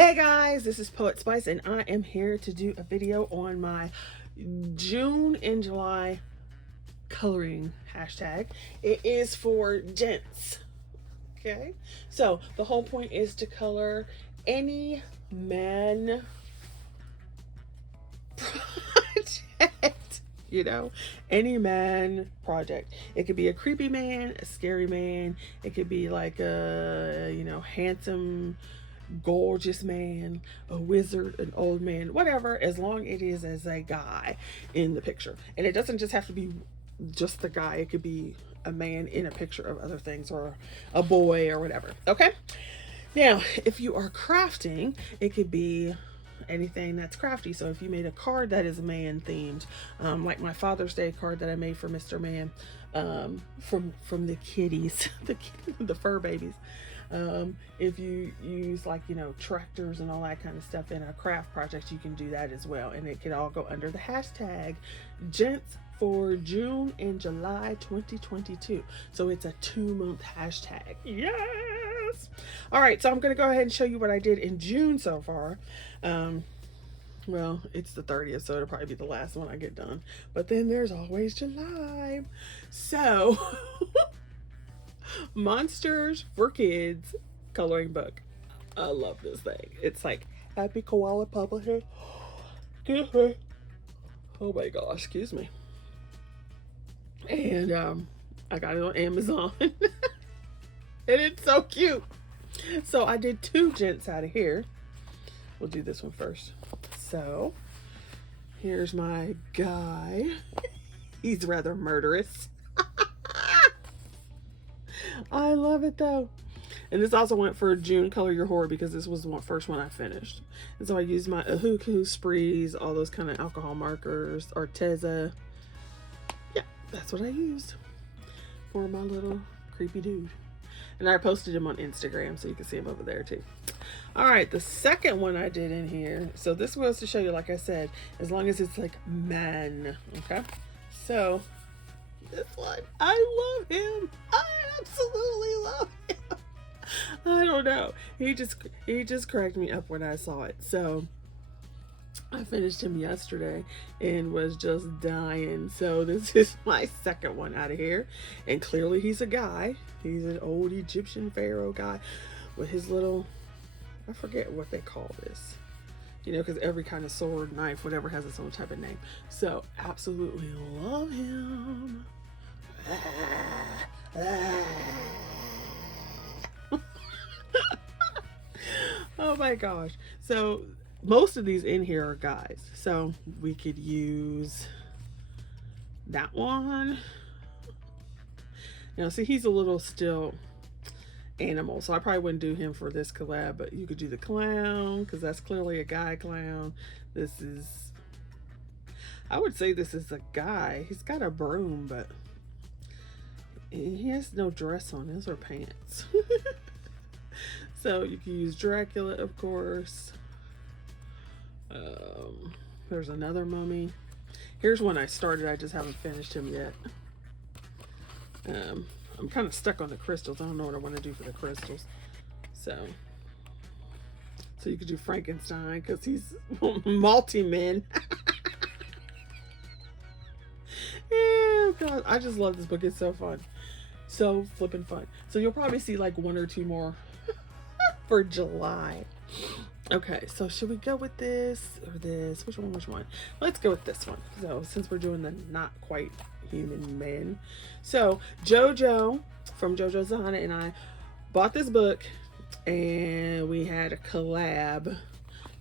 Hey guys, this is Poet Spice and I am here to do a video on my June and July coloring hashtag. It is for gents. Okay, so the whole point is to color any man project, any man project. It could be a creepy man, a scary man, it could be like a handsome gorgeous man, a wizard, an old man, whatever, as long it is as a guy in the picture. And it doesn't just have to be just the guy, it could be a man in a picture of other things, or a boy, or whatever. Okay, now if you are crafting, it could be anything that's crafty. So if you made a card that is man themed, like my Father's Day card that I made for Mr. Man, from the kitties, the fur babies. If you use tractors and all that kind of stuff in a craft project, you can do that as well, and it can all go under the hashtag Gents for June and July 2022. So it's a 2-month hashtag. Yes. All right, so I'm gonna go ahead and show you what I did in June so far. Well, it's the 30th, so it'll probably be the last one I get done, but then there's always July. So Monsters for Kids coloring book. I love this thing. It's like Happy Koala Publisher. Oh my gosh, excuse me. And I got it on Amazon. And it's so cute. So I did 2 gents out of here. We'll do this one first. So here's my guy. He's rather murderous. I love it though. And this also went for June Color Your Horror because this was the first one I finished. And so I used my Ahuku Sprees, all those kind of alcohol markers, Arteza. Yeah, that's what I used for my little creepy dude. And I posted him on Instagram so you can see him over there too. All right, the second one I did in here. So this was to show you, like I said, as long as it's like man, okay? So this one, I love him. I absolutely love him. I don't know. He just cracked me up when I saw it. So I finished him yesterday and was just dying. So this is my second one out of here. And clearly he's a guy. He's an old Egyptian pharaoh guy with his little, I forget what they call this. Because every kind of sword, knife, whatever has its own type of name. So absolutely love him. Oh my gosh. So most of these in here are guys, so we could use that one. Now see, he's a little still animal, so I probably wouldn't do him for this collab, but you could do the clown because that's clearly a guy clown. This is, I would say this is a guy. He's got a broom, but he has no dress on. Those are pants. So you can use Dracula, of course. There's another mummy. Here's one I started. I just haven't finished him yet. I'm kind of stuck on the crystals. I don't know what I want to do for the crystals. So you could do Frankenstein because he's multi-men. Oh God, I just love this book. It's so fun. So flippin' fun. So you'll probably see like 1 or 2 more for July. Okay, so should we go with this or this? Which one? Let's go with this one. So since we're doing the not quite human men. So Jojo from Jojo Zahana and I bought this book and we had a collab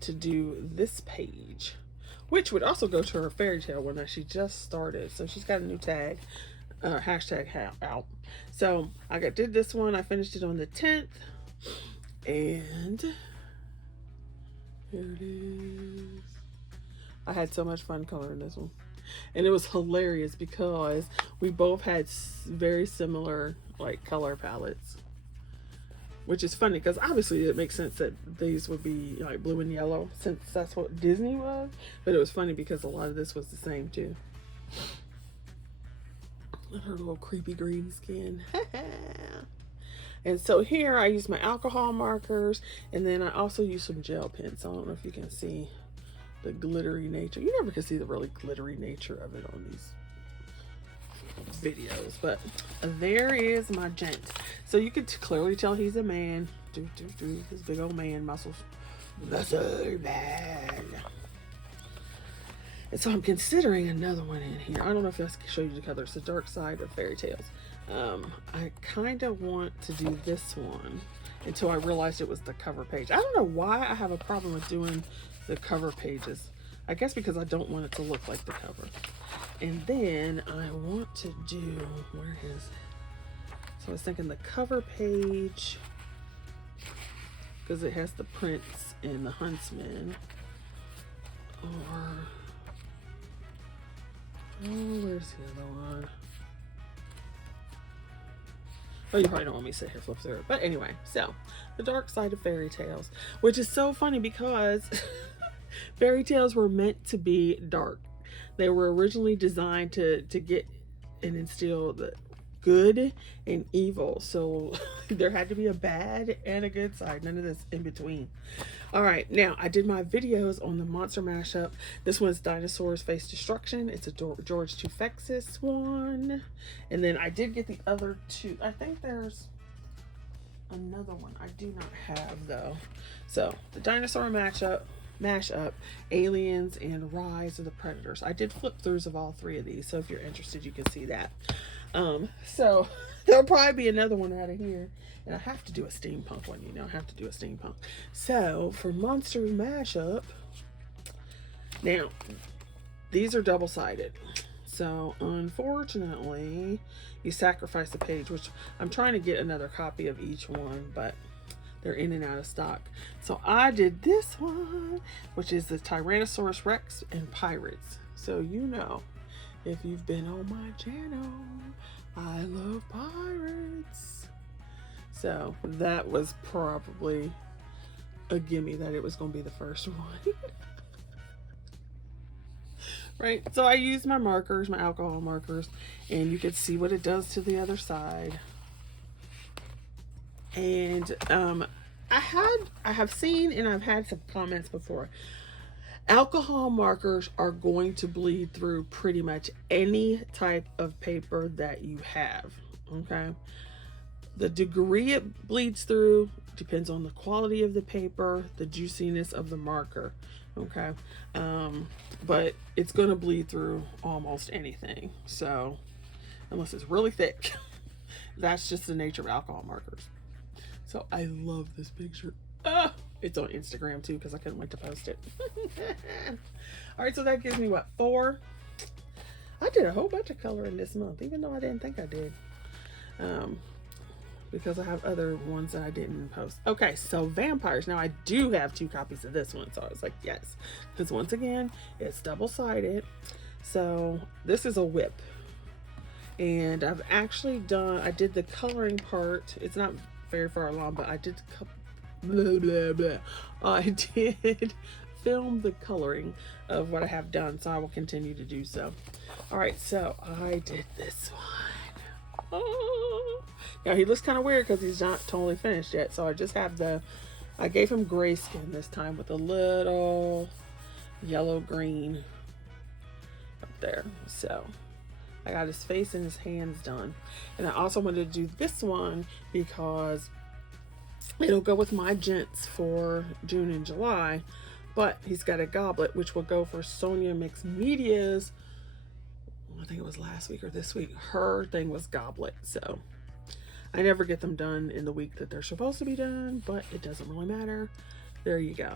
to do this page, which would also go to her fairy tale one that she just started. So she's got a new tag, hashtag out. So I did this one. I finished it on the 10th. And here it is. I had so much fun coloring this one. And it was hilarious because we both had very similar color palettes. Which is funny because obviously it makes sense that these would be like blue and yellow since that's what Disney was. But it was funny because a lot of this was the same too. Her little creepy green skin. And so here I use my alcohol markers, and then I also use some gel pens. I don't know if you can see the glittery nature. You never can see the really glittery nature of it on these videos, but there is my gent. So you could clearly tell he's a man. His big old man muscles. Muscle man. And so I'm considering another one in here. I don't know if I can show you the color. It's the dark side of fairy tales. I kind of want to do this one until I realized it was the cover page. I don't know why I have a problem with doing the cover pages. I guess because I don't want it to look like the cover. And then I want to do, where is it? So I was thinking the cover page, because it has the prince and the huntsman. Or, oh, where's the other one? Oh, you probably don't want me to sit here flip through it. But anyway, so the dark side of fairy tales, which is so funny because fairy tales were meant to be dark. They were originally designed to get and instill the good and evil. So there had to be a bad and a good side. None of this in between. All right, now I did my videos on the monster mashup. This one's Dinosaurs Face Destruction. It's a George Tufexis one. And then I did get the other two. I think there's another one I do not have though. So the dinosaur mashup, Aliens, and Rise of the Predators. I did flip throughs of all three of these, so if you're interested you can see that. So there'll probably be another one out of here, and I have to do a steampunk one. I have to do a steampunk. So for monsters mashup, now these are double-sided, so unfortunately you sacrifice a page, which I'm trying to get another copy of each one, but they're in and out of stock. So I did this one, which is the Tyrannosaurus Rex and Pirates. So if you've been on my channel, I love pirates. So that was probably a gimme that it was going to be the first one. Right, so I used my markers, my alcohol markers, and you could see what it does to the other side. And I have seen, and I've had some comments before, alcohol markers are going to bleed through pretty much any type of paper that you have. Okay, the degree it bleeds through depends on the quality of the paper, the juiciness of the marker. Okay, but it's going to bleed through almost anything, so unless it's really thick. That's just the nature of alcohol markers. So I love this picture. It's on Instagram too because I couldn't wait to post it. All right, so that gives me what, 4? I did a whole bunch of coloring this month, even though I didn't think I did, because I have other ones that I didn't post. Okay, so vampires. Now I do have 2 copies of this one, so I was like, yes, because once again, it's double-sided. So this is a whip, and I've actually I did the coloring part. It's not very far along, but I did I did film the coloring of what I have done, so I will continue to do so. All right, so I did this one. Oh. Now he looks kind of weird because he's not totally finished yet, so I just have I gave him gray skin this time with a little yellow green up there. So I got his face and his hands done. And I also wanted to do this one because it'll go with my Gents for June and July, but he's got a goblet, which will go for Sonia Mixed Media's, I think it was last week or this week, her thing was goblet. So I never get them done in the week that they're supposed to be done, but it doesn't really matter. There you go.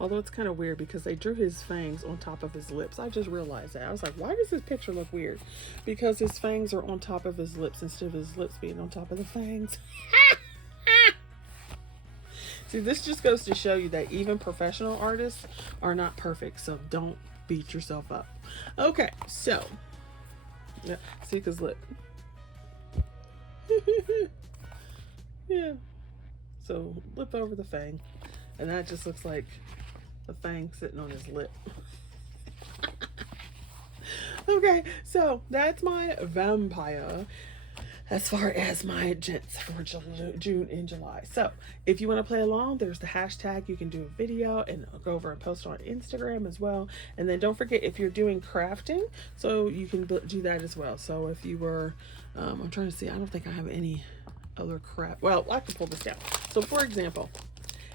Although it's kind of weird because they drew his fangs on top of his lips. I just realized that. I was like, why does this picture look weird? Because his fangs are on top of his lips instead of his lips being on top of the fangs. See, this just goes to show you that even professional artists are not perfect. So don't beat yourself up. Okay, so. Yeah, see his lip. Yeah. So lip over the fang. And that just looks like the fang sitting on his lip. Okay, so that's my vampire. as far as my gents for June and July. So if you want to play along, there's the hashtag. You can do a video and go over and post on Instagram as well. And then don't forget, if you're doing crafting, so you can do that as well. So if you were, I'm trying to see, I don't think I have any other craft. Well, I can pull this down. So for example,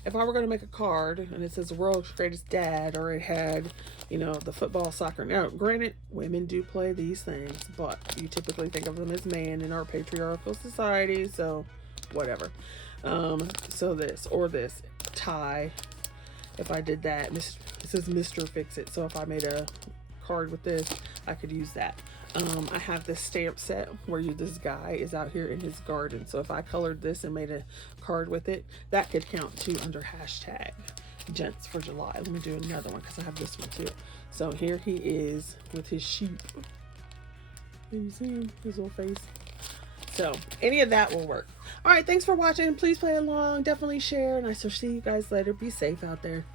if I were going to make a card and it says the world's greatest dad, or it had, you know, the football, soccer. Now, granted, women do play these things, but you typically think of them as man in our patriarchal society, so whatever. So this, or this, tie. If I did that, it says Mr. Fix It. So if I made a card with this, I could use that. I have this stamp set where this guy is out here in his garden. So if I colored this and made a card with it, that could count too under hashtag Gents for July. Let me do another one because I have this one too. So here he is with his sheep. Can you see him? His little face. So any of that will work. All right, thanks for watching. Please play along. Definitely share. And I shall see you guys later. Be safe out there.